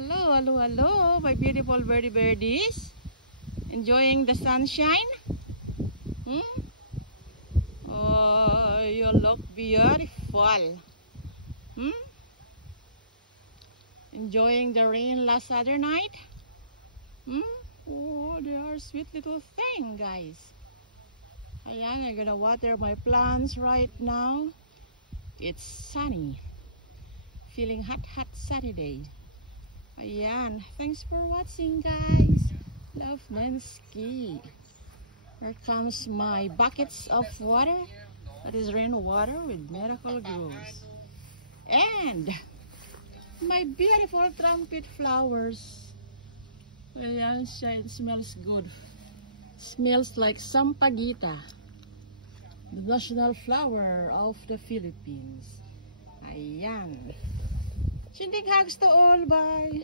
Hello, hello, hello, my beautiful birdies. Enjoying the sunshine? Oh, you look beautiful. Enjoying the rain last Saturday night? Oh, they are sweet little thing, guys. Ayan, I'm gonna water my plants right now. It's sunny. Feeling hot sunny day. Ayan, thanks for watching, guys. Love Mansky. Here comes my buckets of water. That is rainwater with miracle grows. And my beautiful trumpet flowers. Ayan siya, it smells good. Smells like sampaguita, the national flower of the Philippines. Ayan. Shindig hugs to all. Bye.